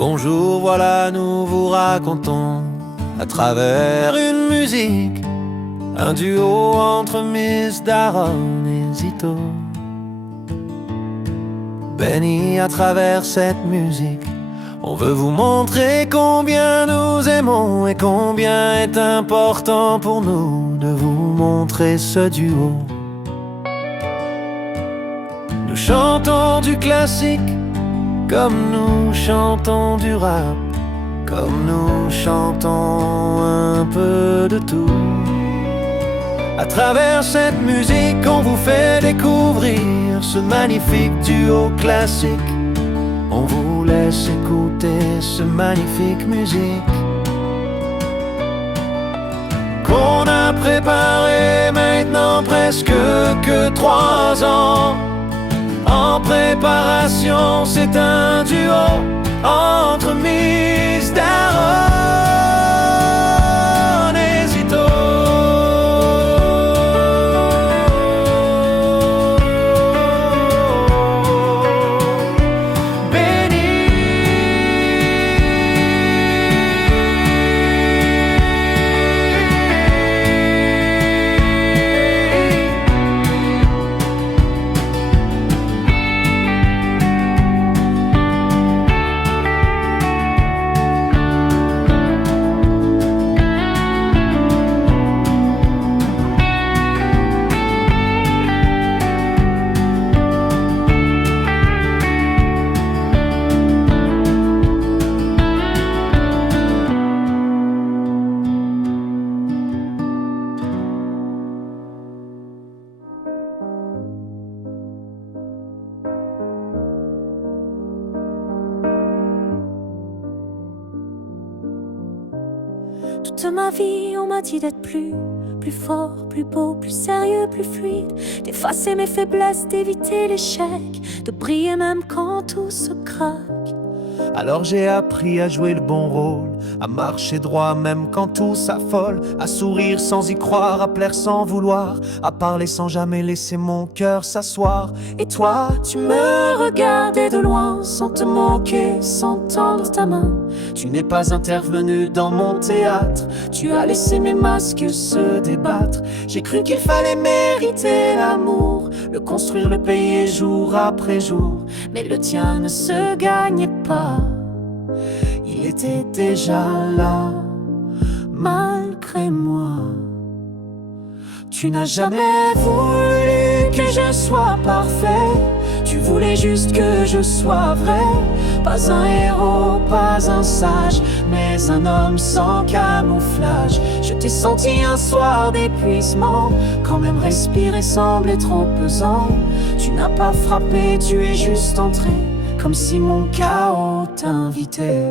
Bonjour, voilà, nous vous racontons à travers une musique un duo entre Miss Daron et Zito. Béni à travers cette musique, on veut vous montrer combien nous aimons et combien est important pour nous de vous montrer ce duo. Nous chantons du classique comme nous chantons du rap, comme nous chantons un peu de tout. À travers cette musique, on vous fait découvrir ce magnifique duo classique. On vous laisse écouter ce magnifique musique qu'on a préparé maintenant presque que 3 ans. En préparation, c'est un duo entre Miss Daron et Zito. Toute ma vie, on m'a dit d'être plus fort, plus beau, plus sérieux, plus fluide, d'effacer mes faiblesses, d'éviter l'échec, de briller même quand tout se craque. Alors j'ai appris à jouer le bon rôle, à marcher droit même quand tout s'affole, à sourire sans y croire, à plaire sans vouloir, à parler sans jamais laisser mon cœur s'asseoir. Et toi, tu me regardais de loin, sans te moquer, sans tendre ta main. Tu n'es pas intervenu dans mon théâtre, Tu as laissé mes masques se débattre. j'ai cru qu'il fallait mériter l'amour, le construire, le payer jour après jour. Mais le tien ne se gagnait pas, Il était déjà là, malgré moi. Tu n'as jamais voulu que je sois parfait, Tu voulais juste que je sois vrai. pas un héros, pas un sage, mais un homme sans camouflage. Je t'ai senti un soir d'épuisement, Quand même respirer semblait trop pesant. tu n'as pas frappé, Tu es juste entré, comme si mon chaos t'invitait.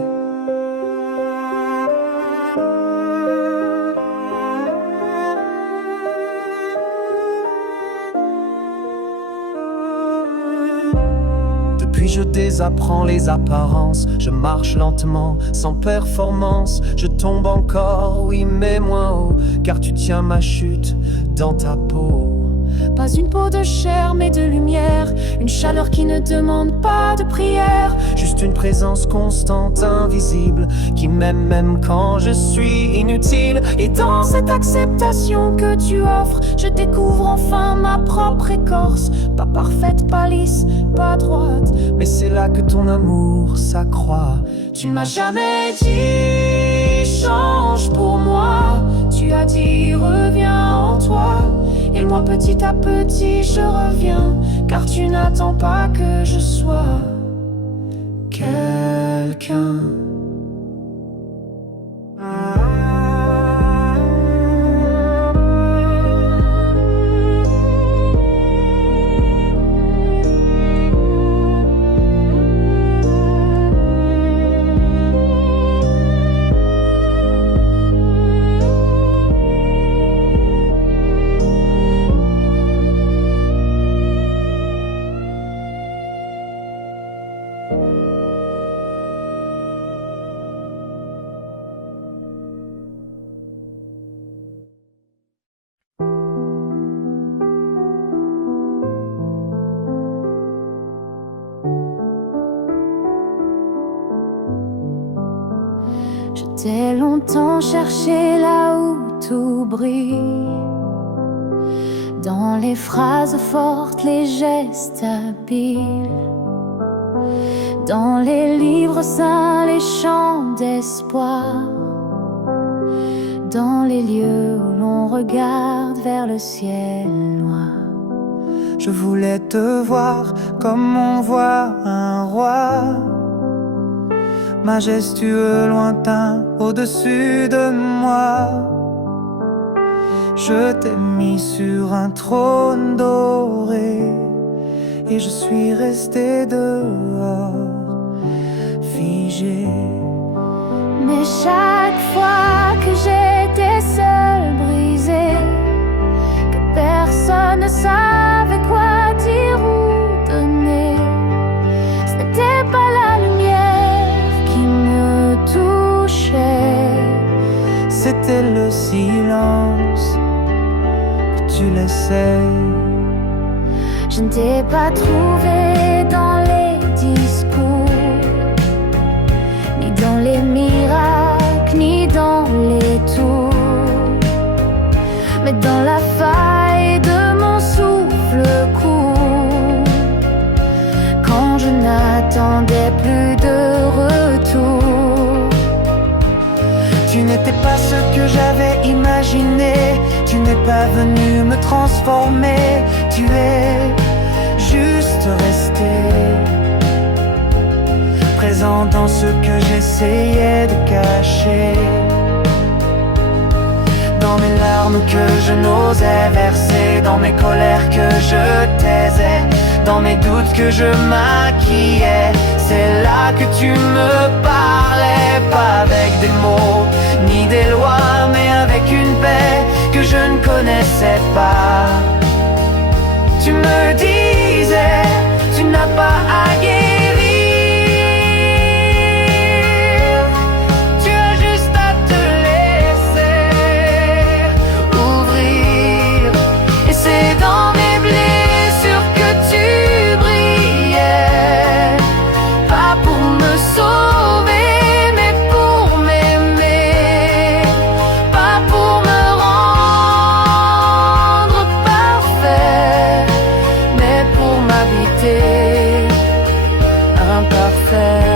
Depuis je désapprends les apparences, je marche lentement, sans performance. Je tombe encore, oui mais moins haut, car tu tiens ma chute dans ta peau. Pas une peau de chair mais de lumière, une chaleur qui ne demande pas de prière. Juste une présence constante, invisible, qui m'aime même quand je suis inutile. Et dans cette acceptation que tu offres, je découvre enfin ma propre écorce. Pas parfaite, pas lisse, pas droite, Mais c'est là que ton amour s'accroît. tu m'as jamais dit change pour moi. Tu as dit reviens en toi. Et moi petit à petit je reviens, car tu n'attends pas que je sois Quelqu'un. J'ai longtemps cherché là où tout brille, dans les phrases fortes, les gestes habiles, dans les livres saints, les chants d'espoir, dans les lieux où l'on regarde vers le ciel noir. Je voulais te voir comme on voit un roi, majestueux, lointain, au-dessus de moi. Je t'ai mis sur un trône doré et je suis resté dehors, figé. Mais chaque fois que j'étais seule, brisée, que personne ne savait quoi dire ou donner, ce n'était pas la lumière qui me touchait, c'était le silence que tu laissais. Je ne t'ai pas trouvé dans les discours, ni dans les miracles, ni dans les tours, mais dans la faille de mon souffle court, quand je n'attendais plus de retour. Tu n'étais pas ce que j'avais imaginé, tu n'es pas venu me transformer, tu es juste resté présent dans ce que j'essayais de cacher, dans mes larmes que je n'osais verser, dans mes colères que je taisais, dans mes doutes que je maquillais. C'est là que tu me parlais, pas avec des mots ni des lois, mais avec une paix que je ne connaissais pas. Tu me disais, tu n'as pas à guérir, tu as juste à te laisser ouvrir. Et c'est dans mes blessures que tu brillais, pas pour me sauver, mais pour m'aimer, pas pour me rendre parfait, mais pour m'habiter imparfait.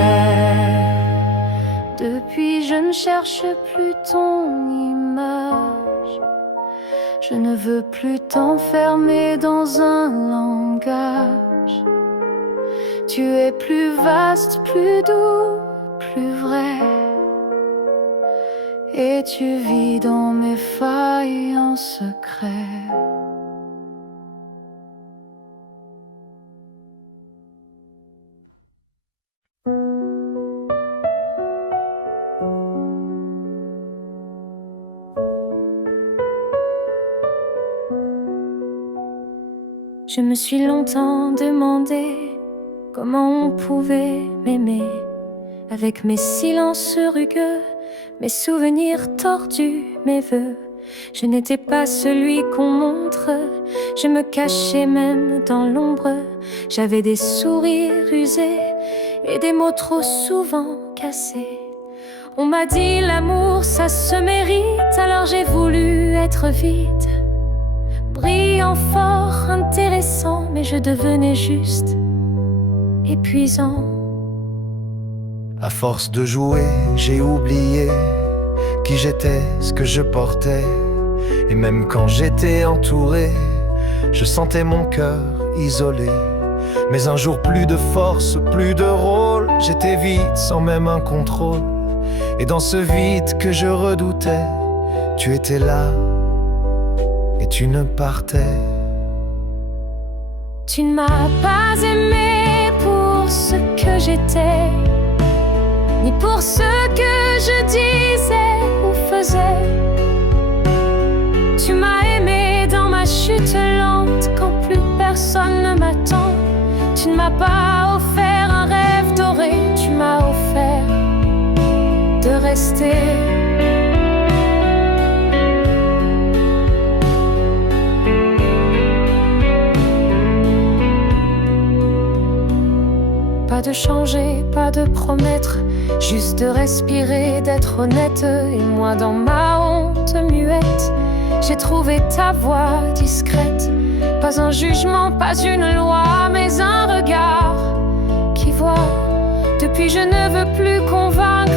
Depuis je ne cherche plus ton image, je ne veux plus t'enfermer dans un langage. Tu es plus vaste, plus doux, plus vrai, et tu vis dans mes failles en secret. Je me suis longtemps demandé comment on pouvait m'aimer, avec mes silences rugueux, mes souvenirs tordus, mes vœux. Je n'étais pas celui qu'on montre, je me cachais même dans l'ombre. J'avais des sourires usés et des mots trop souvent cassés. On m'a dit l'amour ça se mérite, alors j'ai voulu être vide, brillant, fort, intéressant, mais je devenais juste épuisant. À force de jouer, j'ai oublié qui j'étais, ce que je portais. Et même quand j'étais entouré, je sentais mon cœur isolé. Mais un jour plus de force, plus de rôle, j'étais vide sans même un contrôle. Et dans ce vide que je redoutais, tu étais là et tu ne partais. Tu ne m'as pas aimé pour ce que j'étais, ni pour ce que je disais ou faisais. Tu m'as aimé dans ma chute lente, quand plus personne ne m'attend. Tu ne m'as pas offert un rêve doré, tu m'as offert de rester. Pas de changer, pas de promettre, juste de respirer, d'être honnête. Et moi dans ma honte muette, j'ai trouvé ta voix discrète. Pas un jugement, pas une loi, mais un regard qui voit. Depuis je ne veux plus convaincre,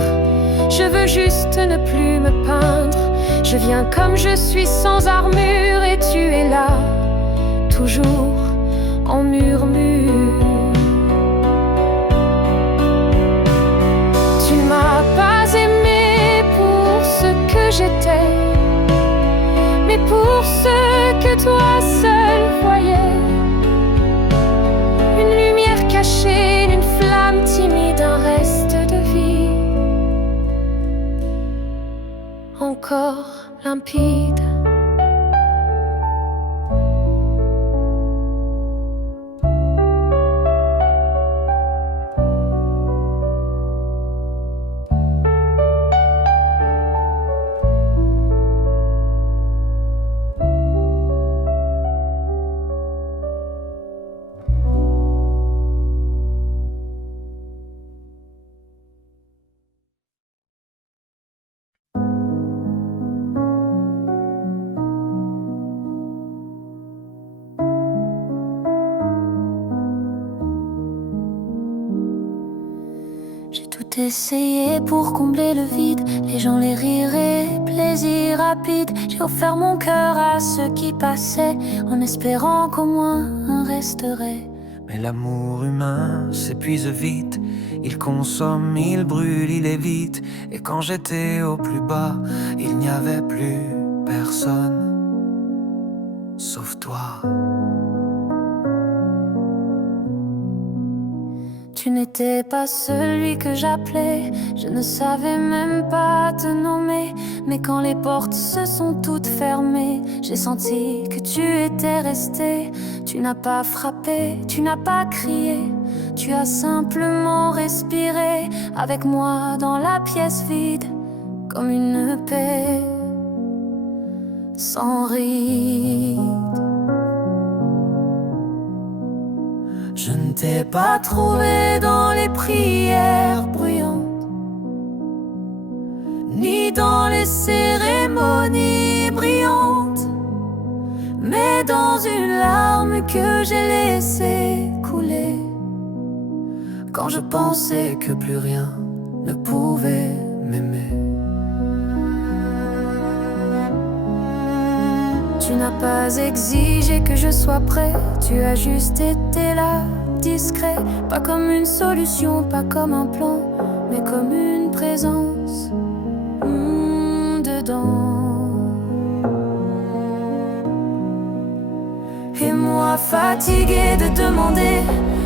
je veux juste ne plus me peindre. Je viens comme je suis sans armure et tu es là, toujours en murmure. Tu m'as pas aimé pour ce que j'étais, mais pour ce que toi seul voyais. Une lumière cachée, une flamme timide, un reste de vie encore limpide. J'ai tout essayé pour combler le vide, les gens, les rires, plaisir rapide. J'ai offert mon cœur à ceux qui passaient, en espérant qu'au moins un resterait. Mais l'amour humain s'épuise vite, il consomme, il brûle, il évite. Et quand j'étais au plus bas, il n'y avait plus personne, sauf toi. Tu n'étais pas celui que j'appelais, je ne savais même pas te nommer. Mais quand les portes se sont toutes fermées, j'ai senti que tu étais resté. Tu n'as pas frappé, tu n'as pas crié, tu as simplement respiré avec moi dans la pièce vide, comme une paix sans ride. Je ne t'ai pas trouvé dans les prières bruyantes, ni dans les cérémonies brillantes, mais dans une larme que j'ai laissée couler quand je pensais que plus rien ne pouvait m'aimer. Tu n'as pas exigé que je sois prêt, tu as juste été là, discret. Pas comme une solution, pas comme un plan, mais comme une présence dedans. Et moi fatigué de demander,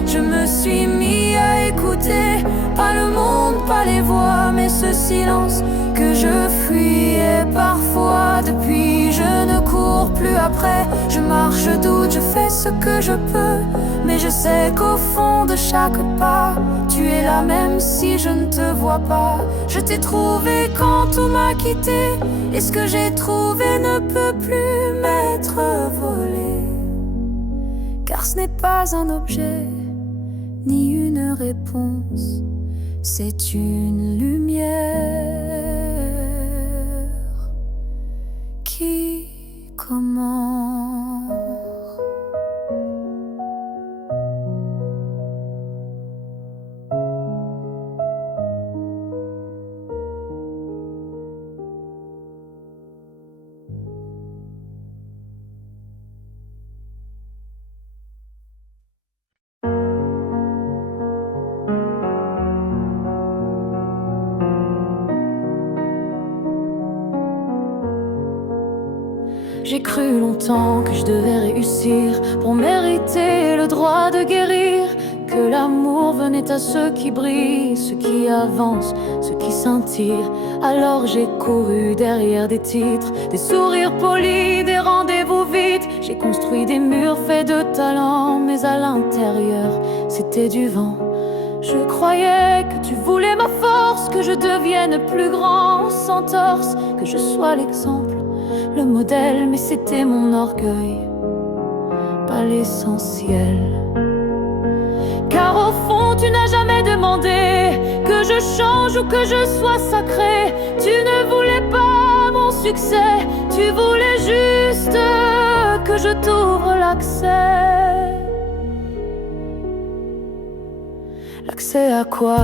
je me suis mis à écouter. Pas le monde, pas les voix, mais ce silence que je fuyais parfois. Depuis je ne cours plus après, je marche, je doute, je fais ce que je peux. Mais je sais qu'au fond de chaque pas, tu es là même si je ne te vois pas. Je t'ai trouvé quand tout m'a quitté, et ce que j'ai trouvé ne peut plus m'être volé. Car ce n'est pas un objet, ni une réponse, c'est une lumière qui commence. J'ai cru longtemps que je devais réussir pour mériter le droit de guérir, que l'amour venait à ceux qui brillent, ceux qui avancent, ceux qui scintillent. Alors j'ai couru derrière des titres, des sourires polis, des rendez-vous vides. J'ai construit des murs faits de talent, mais à l'intérieur c'était du vent. Je croyais que tu voulais ma force, que je devienne plus grand sans torse, que je sois l'exemple, le modèle, mais c'était mon orgueil, pas l'essentiel. Car au fond tu n'as jamais demandé que je change ou que je sois sacré. Tu ne voulais pas mon succès, tu voulais juste que je t'ouvre l'accès. L'accès à quoi?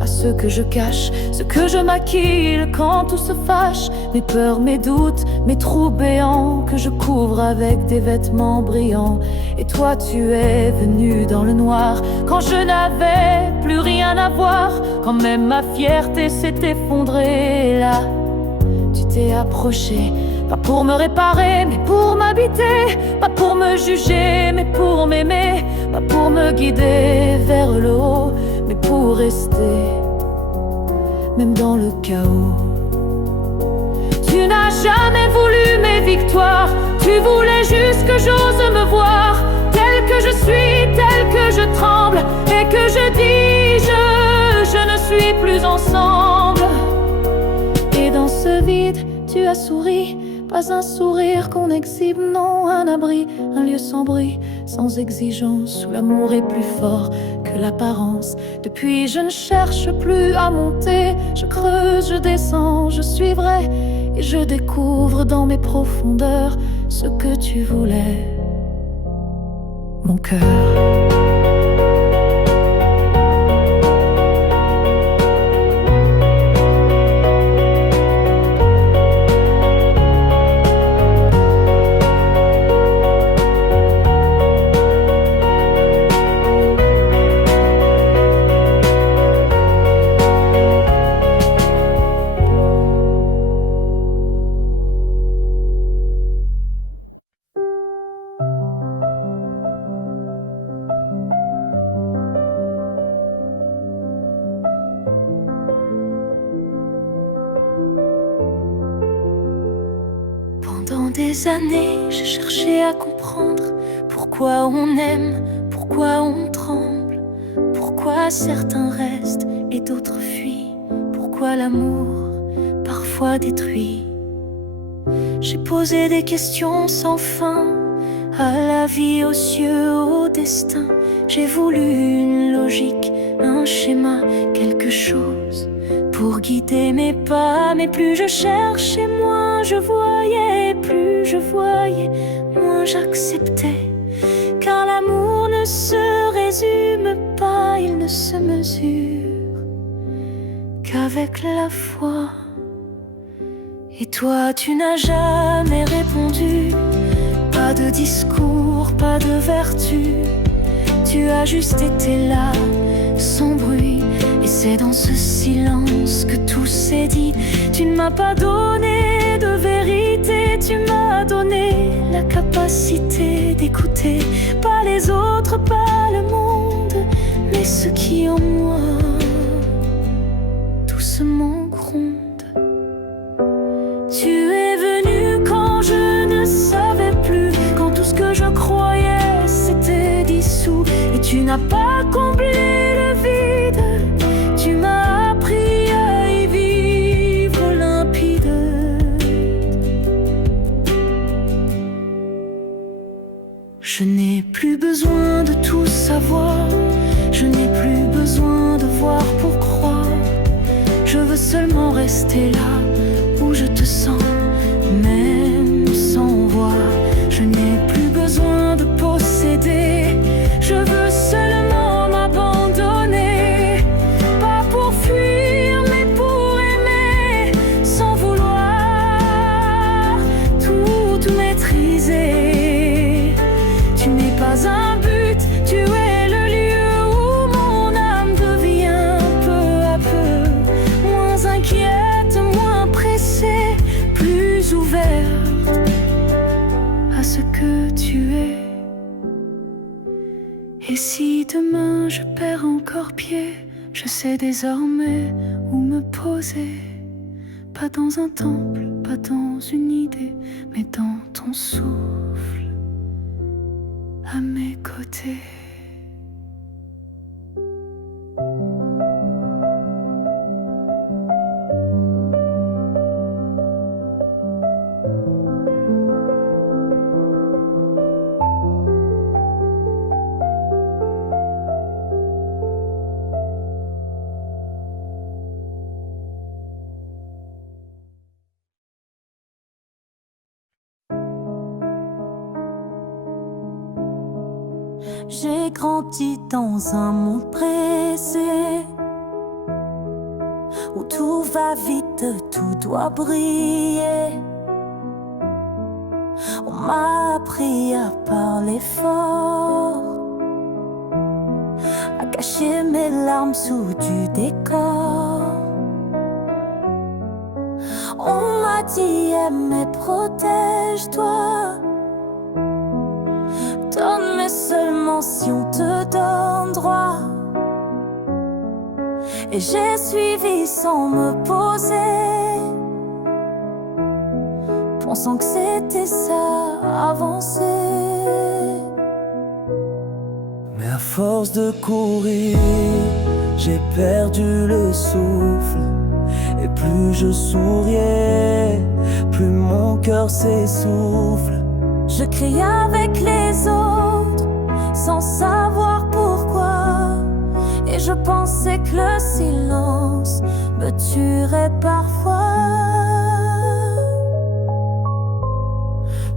À ce que je cache, ce que je maquille quand tout se fâche. Mes peurs, mes doutes, mes trous béants que je couvre avec des vêtements brillants. Et toi tu es venu dans le noir quand je n'avais plus rien à voir, quand même ma fierté s'est effondrée. Et là, tu t'es approché, pas pour me réparer, mais pour m'habiter. Pas pour me juger, mais pour m'aimer. Pas pour me guider vers le haut, mais pour rester, même dans le chaos. Tu n'as jamais voulu mes victoires, tu voulais juste que j'ose me voir tel que je suis, tel que je tremble, et que je dis je ne suis plus ensemble. Et dans ce vide, tu as souri, pas un sourire qu'on exhibe, non, un abri, un lieu sans bruit, sans exigence, où l'amour est plus fort que l'apparence. Depuis je ne cherche plus à monter, je creuse, je descends, je suis vrai, et je découvre dans mes profondeurs ce que tu voulais, mon cœur. Pendant des années, j'ai cherché à comprendre pourquoi on aime, pourquoi on tremble, pourquoi certains restent et d'autres fuient, pourquoi l'amour parfois détruit. J'ai posé des questions sans fin à la vie, aux cieux, au destin. J'ai voulu une logique, un schéma, quelque chose pour guider mes pas. Mais plus je cherchais, moins je voyais. Plus je voyais, moins j'acceptais. Car l'amour ne se résume pas, il ne se mesure qu'avec la foi. Et toi tu n'as jamais répondu, pas de discours, pas de vertu. Tu as juste été là, sans bruit. Et c'est dans ce silence que tout s'est dit. Tu ne m'as pas donné de vérité, tu m'as donné la capacité d'écouter. Pas les autres, pas le monde, mais ce qui en moi doucement gronde. Tu es venu quand je ne savais plus, quand tout ce que je croyais s'était dissous. Et tu n'as pas comblé le vide, tu m'as appris à y vivre limpide. Je n'ai plus besoin de tout savoir, je n'ai plus besoin de voir pour croire. Je veux seulement rester là où je te sens, même sans voix. Je n'ai plus besoin de posséder, je veux seulement m'abandonner. Pas pour fuir, mais pour aimer, sans vouloir tout maîtriser. Tu n'es pas un but, tu es le lieu où mon âme devient peu à peu moins inquiète, moins pressée, plus ouverte à ce que tu es. Et si demain je perds encore pied, je sais désormais où me poser. Pas dans un temple, pas dans une idée, mais dans ton souffle à mes côtés. J'ai grandi dans un monde pressé, où tout va vite, tout doit briller. On m'a appris à parler fort, à cacher mes larmes sous du décor. On m'a dit aime et protège-toi, donne mais seulement si on te donne droit. Et j'ai suivi sans me poser, pensant que c'était ça, avancer. Mais à force de courir, j'ai perdu le souffle. Et plus je souriais, plus mon cœur s'essouffle. Je criais avec les autres, sans savoir pourquoi. Et je pensais que le silence me tuerait parfois.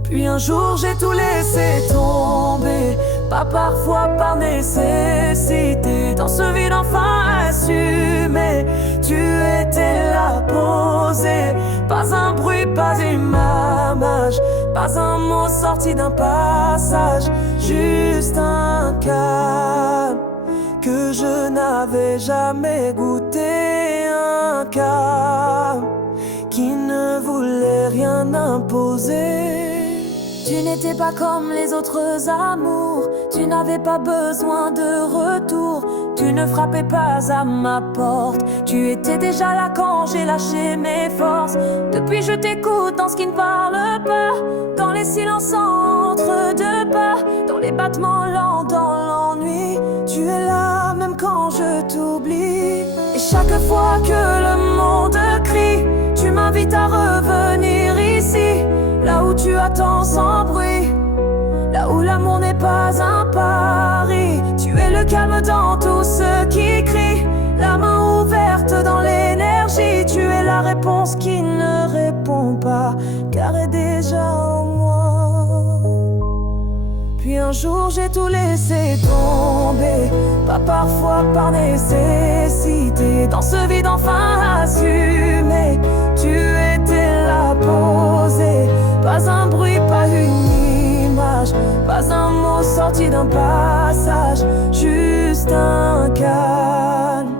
Puis un jour j'ai tout laissé tomber, pas parfois par nécessité. Dans ce vide enfin assumé, tu étais là posé. Pas un bruit, pas une image, pas un mot sorti d'un passage. Juste un calme que je n'avais jamais goûté. Un calme qui ne voulait rien imposer. Tu n'étais pas comme les autres amours, tu n'avais pas besoin de retour. Tu ne frappais pas à ma porte, tu étais déjà là quand j'ai lâché mes forces. Depuis je t'écoute dans ce qui ne parle pas, dans les silences entre deux pas, dans les battements lents, dans l'ennui. Tu es là même quand je t'oublie. Et chaque fois que le monde crie, tu m'invites à revenir ici, là où tu attends sans bruit, là où l'amour n'est pas un pari. Tu es le calme dans tout ce qui crie, la main ouverte dans l'énergie. Tu es la réponse qui ne répond pas, car est déjà en moi. Puis un jour j'ai tout laissé tomber, pas parfois par nécessité. Dans ce vide enfin assumé, tu étais là posé. Pas un bruit, pas une image, pas un mot sorti d'un passage. Juste un calme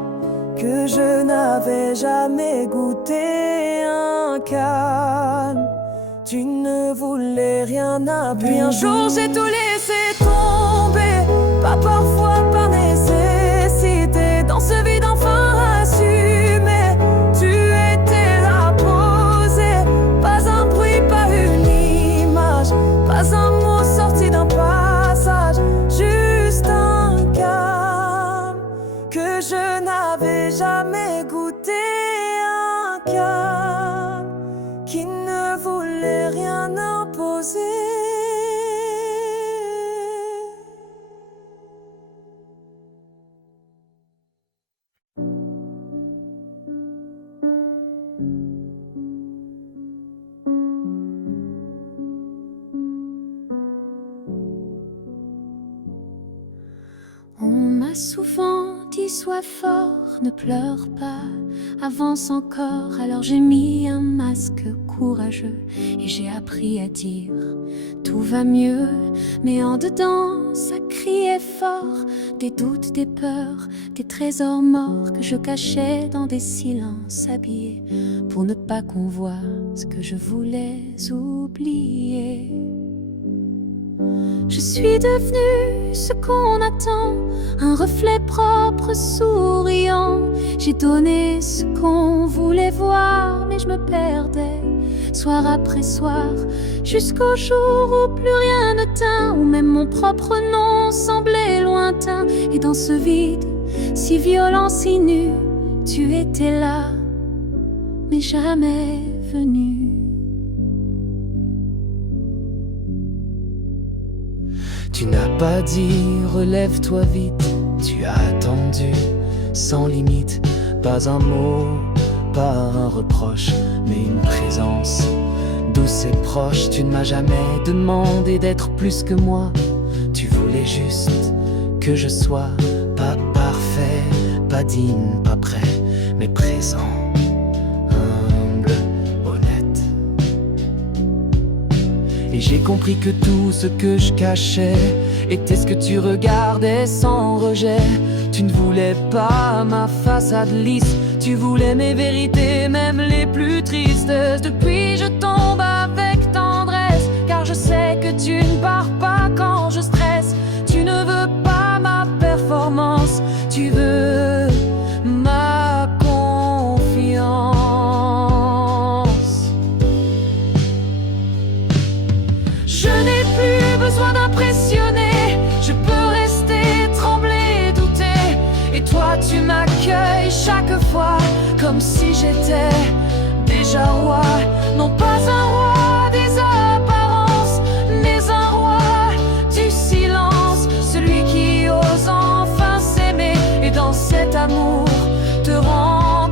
que je n'avais jamais goûté. Un calme, tu ne voulais rien imposer. Puis un jour j'ai tout laissé tomber, pas parfois par nécessité. Dans ce vide enfin assumé, tu étais là posé. Pas un bruit, pas une image, pas un mot sorti d'un passage. Juste un calme que je n'avais jamais goûté. Un calme qui ne voulait rien imposer. On m'a souvent dit sois fort, ne pleure pas, avance encore. Alors j'ai mis un masque courageux et j'ai appris à dire tout va mieux. Mais en dedans ça criait fort, des doutes, des peurs, des trésors morts que je cachais dans des silences habillés, pour ne pas qu'on voie ce que je voulais oublier. Je suis devenue ce qu'on attend, un reflet propre souriant. J'ai donné ce qu'on voulait voir, mais je me perdais soir après soir, jusqu'au jour où plus rien ne tint, où même mon propre nom semblait lointain. Et dans ce vide, si violent, si nu, tu étais là, mais jamais venu. Tu n'as pas dit relève-toi vite, tu as attendu sans limite. Pas un mot, pas un reproche, mais une présence douce et proche. Tu ne m'as jamais demandé d'être plus que moi, tu voulais juste que je sois pas parfait, pas digne, pas prêt, mais présent, humble, honnête. Et j'ai compris que tout ce que je cachais était ce que tu regardais sans rejet. Tu ne voulais pas ma façade lisse, tu voulais mes vérités, même les plus tristes. Depuis je tombe avec tendresse, car je sais que tu ne pars pas quand je stresse. Tu ne veux pas ma performance, tu veux ma confiance. Je n'ai plus besoin d'impressionner, je peux rester, trembler, douter. Et toi tu m'accueilles chaque fois comme si j'étais déjà roi. Non pas un roi des apparences, mais un roi du silence. Celui qui ose enfin s'aimer et dans cet amour te rencontrer.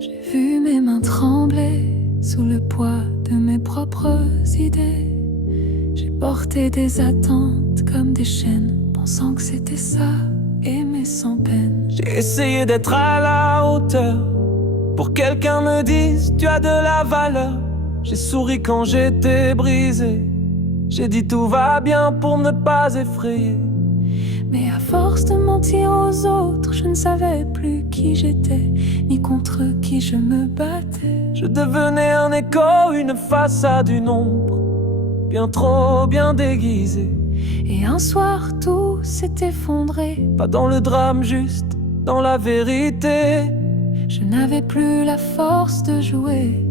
J'ai vu mes mains trembler sous le poids de mes propres idées. J'ai porté des attentes comme des chaînes, pensant que c'était ça, aimer sans peine. J'ai essayé d'être à la hauteur, pour quelqu'un me dise tu as de la valeur. J'ai souri quand j'étais brisé, j'ai dit tout va bien pour ne pas effrayer. Mais à force de mentir aux autres, je ne savais plus qui j'étais, ni contre qui je me battais. Je devenais un écho, une façade, une ombre, bien trop bien déguisée. Et un soir tout s'est effondré, Pas dans le drame, juste dans la vérité. je n'avais plus la force de jouer,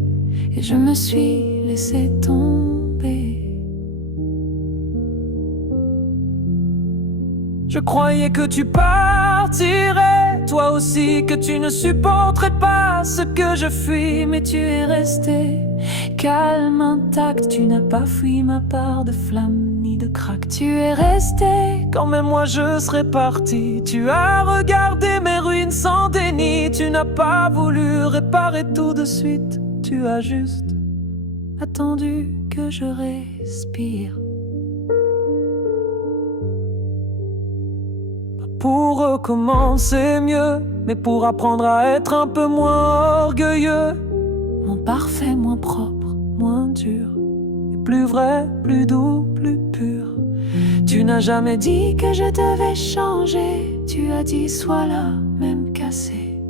et je me suis laissé tomber. Je croyais que tu partirais, toi aussi, que tu ne supporterais pas ce que je fuis. Mais tu es resté calme, intact, tu n'as pas fui ma part de flamme ni de craque. Tu es resté Quand même moi je serais parti, tu as regardé mes ruines sans déni. Tu n'as pas voulu réparer tout de suite, tu as juste attendu que je respire. pour recommencer mieux, mais pour apprendre à être un peu moins orgueilleux. Moins parfait, moins propre, moins dur, Et plus vrai, plus doux, plus pur. tu n'as jamais dit que je devais changer. Tu as dit sois là, même cassé.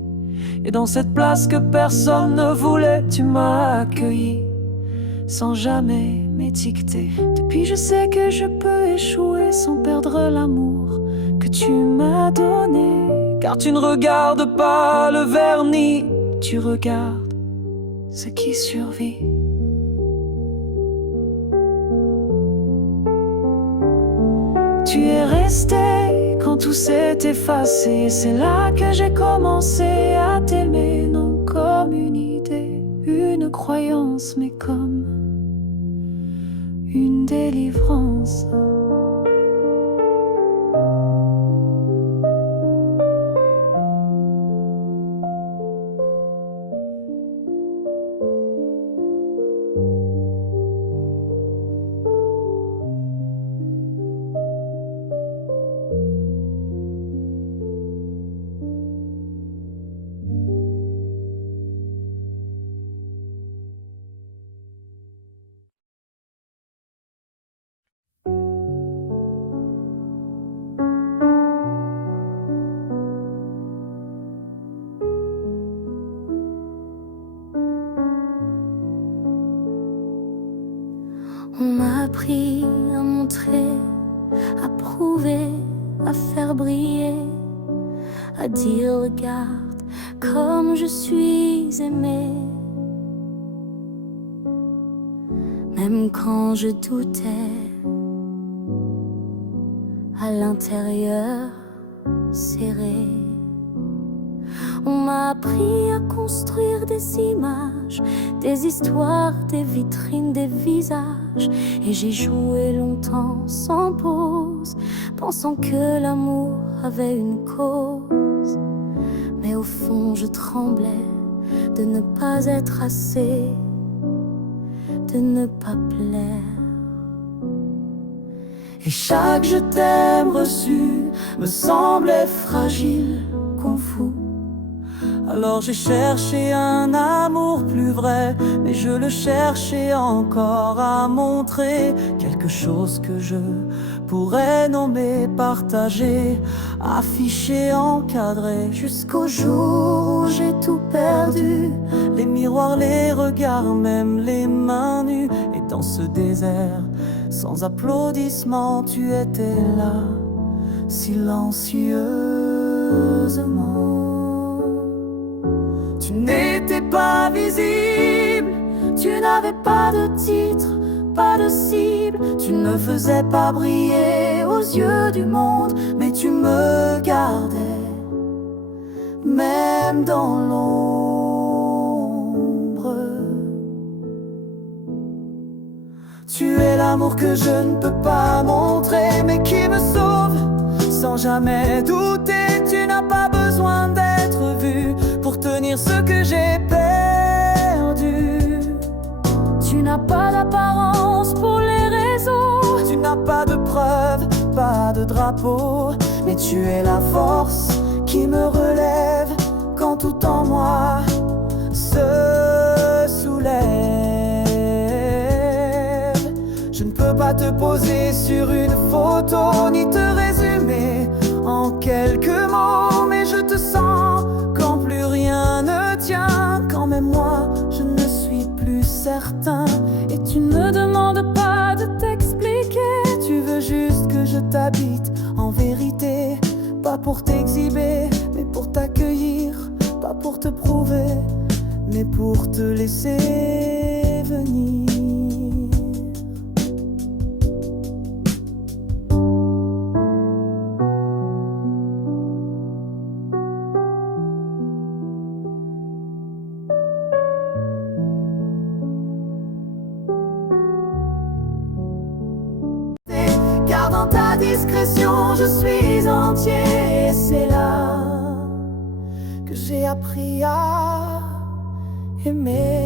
Et dans cette place que personne ne voulait, Tu m'as accueilli sans jamais m'étiqueter. Depuis je sais que je peux échouer sans perdre l'amour que tu m'as donné. car tu ne regardes pas le vernis. Tu regardes ce qui survit. Tu es resté quand tout s'est effacé. C'est là que j'ai commencé à t'aimer, non comme une idée, une croyance, mais comme une délivrance. On m'a appris à montrer, à prouver, à faire briller, à dire regarde comme je suis aimée. Même quand je doutais, à l'intérieur serré. On m'a appris à construire des images, des histoires, des vitrines, des visages. Et j'ai joué longtemps sans pause, pensant que l'amour avait une cause. Mais au fond je tremblais de ne pas être assez, de ne pas plaire. Et chaque je t'aime reçu me semblait fragile, confus. Alors j'ai cherché un amour plus vrai, mais je le cherchais encore à montrer quelque chose que je pourrais nommer, partager, afficher, encadrer. Jusqu'au jour où j'ai tout perdu, Les miroirs, les regards, même les mains nues. Et dans ce désert, sans applaudissements, tu étais là, silencieusement. Tu n'étais pas visible, tu n'avais pas de titre, pas de cible. tu ne faisais pas briller aux yeux du monde, mais tu me gardais, même dans l'ombre. Tu es l'amour que je ne peux pas montrer, mais qui me sauve sans jamais douter. Tu n'as pas besoin d'être vu pour tenir ce que j'ai perdu. Tu n'as pas d'apparence pour les réseaux, Tu n'as pas de preuves, pas de drapeau, mais tu es la force qui me relève quand tout en moi se soulève. Je ne peux pas te poser sur une photo, ni te résumer en quelques mots, mais je te sens quand plus rien ne tient, quand même moi je ne suis plus certain. et tu ne me demandes pas de t'expliquer. Tu veux juste que je t'habite en vérité, pas pour t'exhiber, mais pour t'accueillir, pas pour te prouver, mais pour te laisser venir. Car dans ta discrétion, je suis entier. Et c'est là que j'ai appris à aimer.